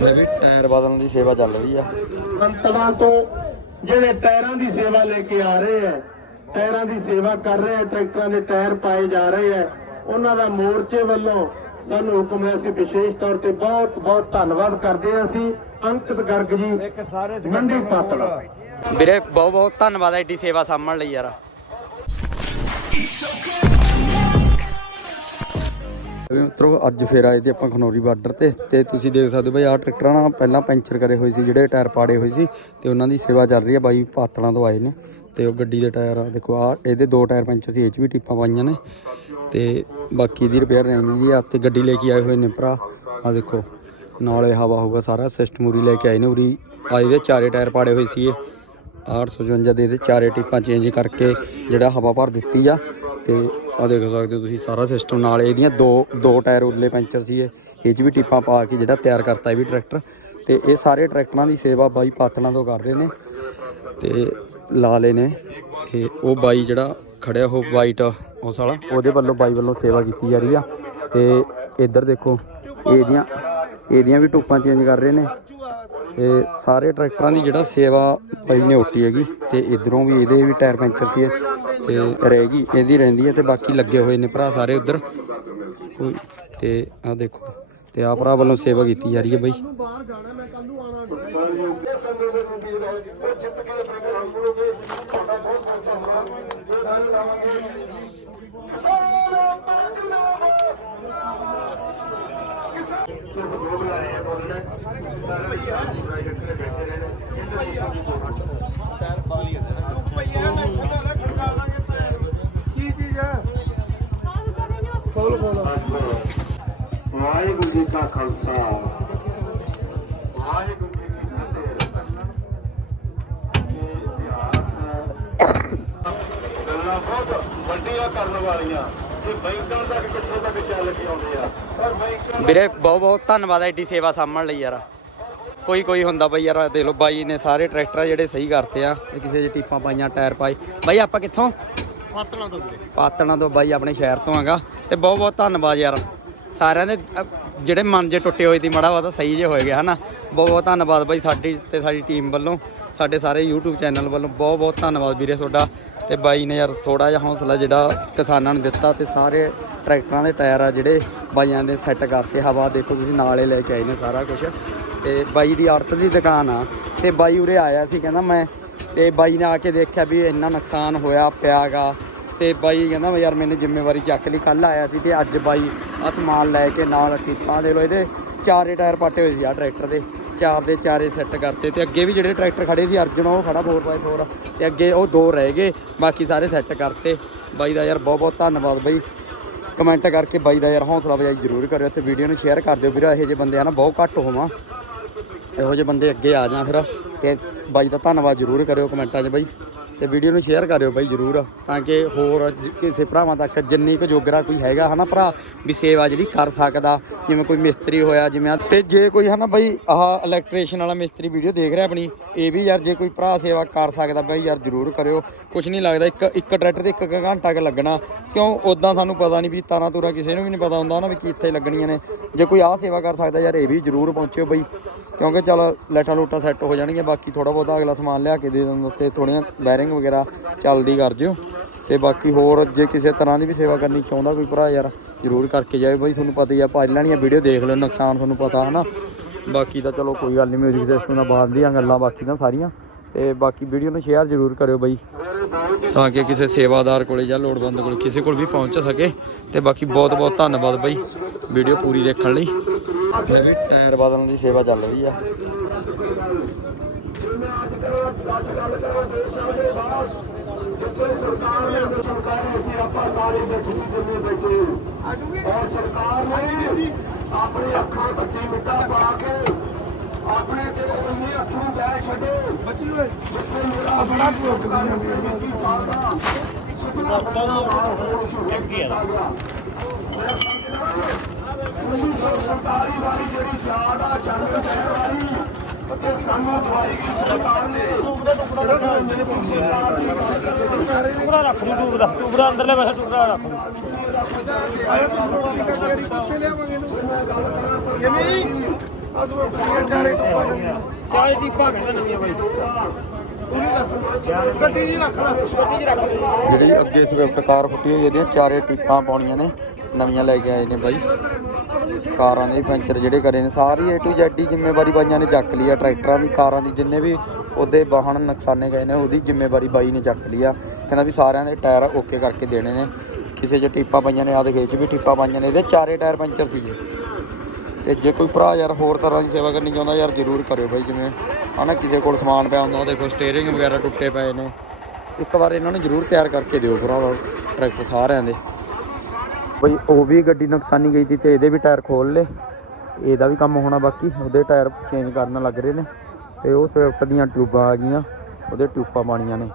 ਇਹ ਵੀ ਟਾਇਰ ਬਦਲਣ ਦੀ ਸੇਵਾ ਚੱਲ ਰਹੀ ਆ। ਸੰਤਵਾਂ ਤੋਂ ਜਿਹੜੇ ਟਾਇਰਾਂ ਦੀ ਸੇਵਾ ਲੈ ਕੇ ਆ ਰਹੇ ਹੈ ਟਾਇਰਾਂ ਦੀ ਸੇਵਾ ਕਰ ਰਹੇ ਹੈ ਟਰੈਕਟਰਾਂ ਦੇ ਟਾਇਰ ਪਾਏ ਜਾ ਰਹੇ ਹੈ ਉਹਨਾਂ ਦਾ ਮੋਰਚੇ ਵੱਲੋਂ ਸਾਨੂੰ ਹੁਕਮ ਹੈ ਅਸੀਂ ਵਿਸ਼ੇਸ਼ ਤੌਰ ਤੇ ਬਹੁਤ ਬਹੁਤ ਧੰਨਵਾਦ ਕਰਦੇ ਹਾਂ ਅਸੀਂ ਅੰਕਿਤ ਗਰਗ ਜੀ ਮੰਡੀ ਪਾਤੜਾ। ਵੀਰੇ ਬਹੁਤ ਬਹੁਤ ਧੰਨਵਾਦ ਐਡੀ ਸੇਵਾ ਸਾਂਭਣ ਲਈ ਯਾਰ। ਮਿੱਤਰੋ, ਅੱਜ ਫੇਰ ਆਏ ਤੇ ਆਪਾਂ ਖਨੌਰੀ ਬਾਰਡਰ ਤੇ ਤੇ ਤੁਸੀਂ ਦੇਖ ਸਕਦੇ ਹੋ ਬਈ ਆਹ ਟਰੈਕਟਰਾਂ ਨਾਲ ਪਹਿਲਾਂ ਪੈਂਚਰ ਕਰੇ ਹੋਏ ਸੀ, ਜਿਹੜੇ ਟਾਇਰ ਪਾੜੇ ਹੋਏ ਸੀ ਤੇ ਉਹਨਾਂ ਦੀ ਸੇਵਾ ਚੱਲ ਰਹੀ ਹੈ ਬਾਈ ਪਾਤਲਾਂ ਤੋਂ ਆਏ ਨੇ ਤੇ ਉਹ ਗੱਡੀ ਦੇ ਟਾਇਰ ਆ, ਦੇਖੋ ਆ ਇਹਦੇ ਦੋ ਟਾਇਰ ਪੈਂਚਰ ਸੀ, ਇਹ 'ਚ ਵੀ ਟਿੱਪਾਂ ਪਾਈਆਂ ਨੇ ਤੇ ਬਾਕੀ ਦੀ ਰਿਪੇਅਰ ਰਹਿੰਦੀ ਆ, ਤੇ ਗੱਡੀ ਲੈ ਕੇ ਆਏ ਹੋਏ ਨੇ ਭਰਾ। ਆ ਦੇਖੋ, ਨਾਲੇ ਹਵਾ ਹੋਊਗਾ ਸਾਰਾ ਸਿਸਟਮ ਉਰੀ ਲੈ ਕੇ ਆਏ ਨੇ, ਉਰੀ ਆ ਇਹਦੇ ਚਾਰੇ ਟਾਇਰ ਪਾੜੇ ਹੋਏ ਸੀ ਇਹ 855 ਦੇ ਇਹਦੇ ਚਾਰੇ ਟਿੱਪਾਂ ਚੇਂਜ ਕਰਕੇ ਜਿਹੜਾ ਹਵਾ ਭਰ ਦਿੱਤੀ ਆ ਤੇ ਆ ਦੇਖ ਸਕਦੇ ਹੋ ਤੁਸੀਂ ਸਾਰਾ ਸਿਸਟਮ ਨਾਲ ਇਹਦੀਆਂ ਦੋ ਦੋ ਟਾਇਰ ਉਰਲੇ ਪੈਂਚਰ ਸੀ ਇਹ ਇਹ 'ਚ ਵੀ ਟਿੱਪਾਂ ਪਾ ਕੇ ਜਿਹੜਾ ਤਿਆਰ ਕਰਤਾ ਇਹ ਵੀ ਟਰੈਕਟਰ ਤੇ ਇਹ ਸਾਰੇ ਟਰੈਕਟਰਾਂ ਦੀ ਸੇਵਾ ਬਾਈ ਪਾਤਲਾਂ ਤੋਂ ਕਰ ਰਹੇ ਨੇ। ਤੇ ਲਾਲੇ ਨੇ। ਤੇ ਉਹ ਬਾਈ ਜਿਹੜਾ ਖੜਿਆ ਹੋ ਵਾਈਟ ਉਸ ਵਾਲਾ। ਉਹਦੇ ਵੱਲੋਂ ਬਾਈ ਵੱਲੋਂ ਸੇਵਾ ਕੀਤੀ ਜਾ ਰਹੀ ਆ। ਤੇ ਇੱਧਰ ਦੇਖੋ, ਇਹਦੀਆਂ ਇਹਦੀਆਂ ਵੀ ਟੂਪਾਂ ਚੇਂਜ ਕਰ ਰਹੇ ਨੇ। ਤੇ ਸਾਰੇ ਟਰੈਕਟਰਾਂ ਦੀ ਜਿਹੜਾ ਸੇਵਾ ਬਾਈ ਨੇ ਓਟੀ ਹੈਗੀ। ਤੇ ਇਧਰੋਂ ਵੀ ਇਹਦੇ ਵੀ ਟਾਇਰ ਪੈਂਚਰ ਸੀ ਤੇ ਰਹਿ ਗਈ, ਇਹਦੀ ਰਹਿੰਦੀ ਹੈ ਤੇ ਬਾਕੀ ਲੱਗੇ ਹੋਏ ਨੇ ਭਰਾ ਸਾਰੇ ਉਧਰ। ਕੋਈ ਤੇ ਆ ਦੇਖੋ, ਤੇ ਆ ਭਰਾ ਵੱਲੋਂ ਸੇਵਾ ਕੀਤੀ ਜਾ ਰਹੀ ਹੈ ਬਾਈ। ਵਾਹਿਗੁਰੂ ਜੀ ਕਾ ਖਾਲਸਾ। ਵਾਹਿਗੁਰੂ ਜੀ ਕੀ ਫਤਿਹ। ਇਹ ਇਤਿਹਾਸ ਗੱਲਾਂ ਬਹੁਤ ਵੱਡੀਆਂ ਕਰਨ ਵਾਲੀਆਂ ਤੇ ਬੈਂਕਾਂ ਤੱਕ ਕਿੱਥੋਂ ਤੱਕ ਚੱਲ ਕੇ ਆਉਂਦੇ ਆ ਪਰ ਬੈਂਕਾਂ ਵੀਰੇ ਬਹੁਤ ਬਹੁਤ ਧੰਨਵਾਦ ਐਡੀ ਸੇਵਾ ਸਾਂਭਣ ਲਈ ਯਾਰ। ਕੋਈ ਕੋਈ ਹੁੰਦਾ ਬਈ ਯਾਰ ਦੇਖ ਲਓ ਬਾਈ ਨੇ ਸਾਰੇ ਟਰੈਕਟਰ ਜਿਹੜੇ ਸਹੀ ਕਰਤੇ ਆ। ਤੇ ਕਿਸੇ ਦੇ ਟੀਪਾਂ ਪਾਈਆਂ ਟਾਇਰ ਪਾਏ। ਬਾਈ ਆਪਾਂ ਕਿੱਥੋਂ? ਪਾਤਣਾ ਤੋਂ ਵੀਰੇ। ਪਾਤਣਾ ਤੋਂ ਬਾਈ ਆਪਣੇ ਸ਼ਹਿਰ ਤੋਂ ਆਗਾ। ਤੇ ਬਹੁਤ ਬਹੁਤ ਧੰਨਵਾਦ ਯਾਰ। ਸਾਰਿਆਂ ਦੇ ਅ, ਜਿਹੜੇ ਮਨ ਜੇ ਟੁੱਟੇ ਹੋਏ ਸੀ ਮਾੜਾ ਵਾ ਤਾਂ ਸਹੀ ਜੇ ਹੋਏਗਾ ਹਨਾ? ਬਹੁਤ ਬਹੁਤ ਧੰਨਵਾਦ ਬਾਈ ਸਾਡੀ ਤੇ ਸਾਡੀ ਟੀਮ ਵੱਲੋਂ ਸਾਡੇ ਸਾਰੇ YouTube ਚੈਨਲ ਵੱਲੋਂ ਬਹੁਤ ਬਹੁਤ ਧੰਨਵਾਦ ਵੀਰੇ ਤੁਹਾਡਾ। ਤੇ ਬਾਈ ਨੇ ਯਾਰ ਥੋੜਾ ਜਿਹਾ ਹੌਸਲਾ ਜਿਹੜਾ ਕਿਸਾਨਾਂ ਨੂੰ ਦਿੱਤਾ ਤੇ ਸਾਰੇ ਟਰੈਕਟਰਾਂ ਦੇ ਟਾਇਰ ਆ ਜਿਹੜੇ ਬਾਈਆਂ ਦੇ ਸੈੱਟ ਕਰਕੇ ਹਵਾ ਦੇਖੋ ਤੁਸੀਂ ਨਾਲੇ ਲੈ ਕੇ ਆਏ ਨੇ ਸਾਰਾ ਕੁਝ ਤੇ ਬਾਈ ਦੀ ਆੜਤ ਦੀ ਦੁਕਾਨ ਆ। ਤੇ ਬਾਈ ਉਰੇ ਆਇਆ ਸੀ ਕਹਿੰਦਾ ਮੈਂ ਤੇ ਬਾਈ ਨੇ ਆ ਕੇ ਦੇਖਿਆ ਵੀ ਇੰਨਾ ਨੁਕਸਾਨ ਹੋਇਆ ਪਿਆਗਾ। ਤੇ ਬਾਈ ਕਹਿੰਦਾ ਵੀ ਯਾਰ ਮੈਨੇ ਜ਼ਿੰਮੇਵਾਰੀ ਚੱਕ ਲਈ ਕੱਲ ਆਇਆ ਸੀ ਤੇ ਅੱਜ ਬਾਈ ਆਹ ਸਮਾਨ ਲੈ ਕੇ ਨਾਲ ਟਿੱਪਾਂ ਦੇ ਲੋ ਇਹਦੇ ਚਾਰੇ ਟਾਇਰ ਪਾਟੇ ਹੋਏ ਸੀ ਆ ਟਰੈਕਟਰ ਦੇ। ਚਾਰ ਦੇ ਚਾਰੇ ਸੈੱਟ ਕਰਤੇ ਤੇ ਅੱਗੇ ਵੀ ਜਿਹੜੇ ਟਰੈਕਟਰ ਖੜੇ ਸੀ, ਅਰਜਨ ਉਹ ਖੜਾ 4x4 ਤੇ ਅੱਗੇ ਉਹ ਦੋ ਰਹਿ ਗਏ, ਬਾਕੀ ਸਾਰੇ ਸੈੱਟ ਕਰਤੇ। ਬਾਈ ਦਾ ਯਾਰ ਬਹੁਤ ਬਹੁਤ ਧੰਨਵਾਦ ਬਾਈ। ਕਮੈਂਟ ਕਰਕੇ ਬਾਈ ਦਾ ਯਾਰ ਹੌਸਲਾ ਵਜਾਈ ਜ਼ਰੂਰ ਕਰਿਓ ਤੇ ਵੀਡੀਓ ਨੂੰ ਸ਼ੇਅਰ ਕਰ ਦਿਓ ਵੀਰ, ਇਹੋ ਜਿਹੇ ਬੰਦੇ ਆ ਨਾ ਬਹੁਤ ਘੱਟ ਹੋਵਾਂ। ਇਹੋ ਜਿਹੇ ਬੰਦੇ ਅੱਗੇ ਆ ਜਾਣ ਫਿਰ। ਤੇ ਬਾਈ ਦਾ ਧੰਨਵਾਦ ਜ਼ਰੂਰ ਕਰਿਓ ਕਮੈਂਟਾਂ 'ਚ ਬਾਈ। ਤੇ ਵੀਡੀਓ ਨੂੰ ਸ਼ੇਅਰ ਕਰਿਓ ਬਾਈ ਜ਼ਰੂਰ, ਤਾਂ ਕਿ ਹੋਰ ਕਿਸੇ ਭਰਾਵਾਂ ਤੱਕ ਜਿੰਨੀ ਕੁ ਜੋਗਰਾ ਕੋਈ ਹੈਗਾ, ਹਨਾ ਭਰਾ, ਵੀ ਸੇਵਾ ਜਿਹੜੀ ਕਰ ਸਕਦਾ, ਜਿਵੇਂ ਕੋਈ ਮਿਸਤਰੀ ਹੋਇਆ, ਜਿਵੇਂ ਆਹ- ਤੇ ਜੇ ਕੋਈ, ਹਨਾ ਬਾਈ, ਆਹ ਇਲੈਕਟ੍ਰੀਸ਼ੀਅਨ ਵਾਲਾ ਮਿਸਤਰੀ ਵੀਡੀਓ ਦੇਖ ਰਿਹਾ ਆਪਣੀ, ਇਹ ਵੀ ਯਾਰ ਜੇ ਕੋਈ ਭਰਾ ਸੇਵਾ ਕਰ ਸਕਦਾ, ਬਾਈ ਯਾਰ ਜ਼ਰੂਰ ਕਰਿਓ। ਕੁਝ ਨਹੀਂ ਲੱਗਦਾ, ਇੱਕ ਇੱਕ ਟਰੈਕਟਰ ਤੇ ਇੱਕ ਇੱਕ ਘੰਟਾ ਕ ਲੱਗਣਾ। ਕਿਉਂ? ਉਦਾਂ ਸਾਨੂੰ ਪਤਾ ਨਹੀਂ ਵੀ ਤਾਰਾਂ ਤੂਰਾਂ ਕਿਸੇ ਨੂੰ ਵੀ ਨਹੀਂ ਪਤਾ ਹੁੰਦਾ ਨਾ ਵੀ ਕਿੱਥੇ ਲੱਗਣੀਆਂ ਨੇ। ਜੇ ਕੋਈ ਆਹ ਸੇਵਾ ਕਰ ਸਕਦਾ, ਯਾਰ ਇਹ ਵੀ ਜ਼ਰੂਰ ਪਹੁੰਚਿਓ ਬਾਈ। ਕਿਉਂਕਿ ਚਲ ਲੈਟਾਂ ਲੂਟਾਂ ਸੈੱਟ ਹੋ ਜਾਣਗੀਆਂ, ਬਾਕੀ ਥੋੜਾ ਬਹੁਤਾ ਅਗਲਾ ਸਮਾਨ ਲਿਆ ਕੇ ਦੇ ਦਿੰਦਾ ਤੇ ਥੋੜੀਆਂ ਬੈਰਿੰਗ ਵਗੈਰਾ ਚੱਲਦੀ ਕਰ ਜਿਓ। ਤੇ ਬਾਕੀ ਹੋਰ ਜੇ ਕਿਸੇ ਤਰ੍ਹਾਂ ਦੀ ਵੀ ਸੇਵਾ ਕਰਨੀ ਚਾਹੁੰਦਾ ਕੋਈ ਭਰਾ ਯਾਰ, ਜ਼ਰੂਰ ਕਰਕੇ ਜਾਏ ਬਾਈ ਤੁਹਾਨੂੰ ਪਤਾ ਹੀ ਆ ਪਹਿਲਾਂ ਵਾਲੀਆਂ ਵੀਡੀਓ ਦੇਖ ਲਿਓ, ਨੁਕਸਾਨ ਤੁਹਾਨੂੰ ਪਤਾ ਹਨਾ। ਬਾਕੀ ਤਾਂ ਚਲੋ ਕੋਈ ਗੱਲ ਨਹੀਂ ਮਿਊਜ਼ਿਕ ਸਿਸਟਮ ਦਾ ਬਾਹਰ ਦੀਆਂ ਗੱਲਾਂ ਬਾਕੀ ਤਾਂ ਸਾਰੀਆਂ। ਤੇ ਬਾਕੀ ਵੀਡੀਓ ਨੂੰ ਸ਼ੇਅਰ ਜ਼ਰੂਰ ਕਰਿਓ ਬਾਈ, ਤਾਂ ਕਿ ਕਿਸੇ ਸੇਵਾਦਾਰ ਕੋਲੇ ਜਾਂ ਲੋੜਵੰਦ ਕੋਲੇ ਕਿਸੇ ਕੋਲ ਵੀ ਪਹੁੰਚ ਸਕੇ। ਤੇ ਬਾਕੀ ਬਹੁਤ ਬਹੁਤ ਧੰਨਵਾਦ ਬਾਈ ਵੀਡੀਓ ਪੂਰੀ ਦੇਖਣ ਲਈ। ਇਹ ਵੀ ਟਾਇਰ ਬਦਲਣ ਦੀ ਸੇਵਾ ਚੱਲ ਰਹੀ ਆ। ਆਪਣੇ ਅੱਖਾਂ ਬੱਚੀ ਮਿੱਟਾ ਪਾ ਕੇ ਆਪਣੇ ਤੇ ਉਹਨੇ ਅੱਖਾਂ ਲੈ ਛੱਡੋ ਬੱਚੀ ਓਏ ਆ ਬੜਾ ਪ੍ਰੋਗ ਸਰਕਾਰੀ ਵਾਲੀ ਜਿਹੜੀ ਯਾਦ ਜੰਗ ਰਹਿਣ ਵਾਲੀ ਅਤੇ ਸਾਨੂੰ ਦਵਾਈ ਦੀ ਸਰਕਾਰ ਨੇ ਟੁਕੜਾ ਰੱਖ ਲਈ ਟੂਬ ਦਾ ਅੰਦਰਲੇ ਪਾਸੇ ਟੁਕੜਾ ਰੱਖ ਲਈ ਆਇਆ ਤੁਸੀਂ ਰੋਟੀ ਕਰਕੇ ਕਿੱਥੇ ਲਿਆਵਾਂਗੇ ਇਹਨੂੰ ਕਿਵੇਂ ਚਾਰ ਟੀਪਾਂ ਕਹਿੰਦਾ ਨਵੀਆਂ ਬਾਈ ਗੱਡੀ ਜੀ ਰੱਖ ਲੈ ਗੱਡੀ ਜੀ ਰੱਖ ਲੈ ਜਿਹੜੀ ਅੱਗੇ ਸਵਿਫਟ ਕਾਰ ਫੁੱਟੀ ਹੋਈ, ਇਹਦੀਆਂ ਚਾਰੇ ਟਿੱਪਾਂ ਪਾਉਣੀਆਂ ਨੇ, ਨਵੀਆਂ ਲੈ ਕੇ ਆਏ ਨੇ ਬਾਈ। ਕਾਰਾਂ ਦੇ ਪੈਂਚਰ ਜਿਹੜੇ ਕਰੇ ਨੇ, ਸਾਰੀ ਏ ਟੂ ਜ਼ੈਡ ਦੀ ਜ਼ਿੰਮੇਵਾਰੀ ਬਾਈਆਂ ਨੇ ਚੱਕ ਲਈ ਆ, ਟਰੈਕਟਰਾਂ ਦੀ, ਕਾਰਾਂ ਦੀ, ਜਿੰਨੇ ਵੀ ਉਹਦੇ ਵਾਹਨ ਨੁਕਸਾਨੇ ਗਏ ਨੇ, ਉਹਦੀ ਜ਼ਿੰਮੇਵਾਰੀ ਬਾਈ ਨੇ ਚੱਕ ਲਈ ਆ। ਕਹਿੰਦਾ ਵੀ ਸਾਰਿਆਂ ਦੇ ਟਾਇਰ ਓਕੇ ਕਰਕੇ ਦੇਣੇ ਨੇ। ਕਿਸੇ 'ਚ ਟਿੱਪਾਂ ਪਾਈਆਂ ਨੇ ਆ ਦੇਖੋ, ਇਹ 'ਚ ਵੀ ਟਿੱਪਾਂ ਪਾਈਆਂ ਨੇ, ਇਹਦੇ ਚਾਰੇ ਟਾਇਰ ਪੈਂਚਰ ਸੀਗੇ। ਤੇ ਜੇ ਕੋਈ ਭਰਾ ਯਾਰ ਹੋਰ ਤਰ੍ਹਾਂ ਦੀ ਸੇਵਾ ਕਰਨੀ ਚਾਹੁੰਦਾ, ਯਾਰ ਜ਼ਰੂਰ ਕਰਿਓ ਬਾਈ, ਜਿਵੇਂ ਹਨਾ, ਕਿਸੇ ਕੋਲ ਸਮਾਨ ਪਿਆ ਹੁੰਦਾ, ਉਹ ਦੇਖੋ ਸਟੀਅਰਿੰਗ ਵਗੈਰਾ ਟੁੱਟੇ ਪਏ ਨੇ। ਇੱਕ ਵਾਰ ਇਹਨਾਂ ਨੂੰ ਜ਼ਰੂਰ ਤਿਆਰ ਕਰਕੇ ਦਿਓ ਭਰਾ ਟਰੈਕਟਰ ਸਾਰਿਆਂ ਦੇ। ਬਈ ਉਹ ਵੀ ਗੱਡੀ ਨੁਕਸਾਨੀ ਗਈ ਸੀ ਤੇ ਇਹਦੇ ਵੀ ਟਾਇਰ ਖੋਲ ਲੇ ਇਹਦਾ ਵੀ ਕੰਮ ਹੋਣਾ ਬਾਕੀ, ਉਹਦੇ ਟਾਇਰ ਚੇਂਜ ਕਰਨ ਲੱਗ ਰਹੇ ਨੇ। ਤੇ ਉਹ ਸਵਿਫਟ ਦੀਆਂ ਟਿਊਬਾਂ ਆ ਗਈਆਂ, ਉਹਦੇ ਟਿਊਬਾਂ ਪਾਣੀਆਂ ਨੇ।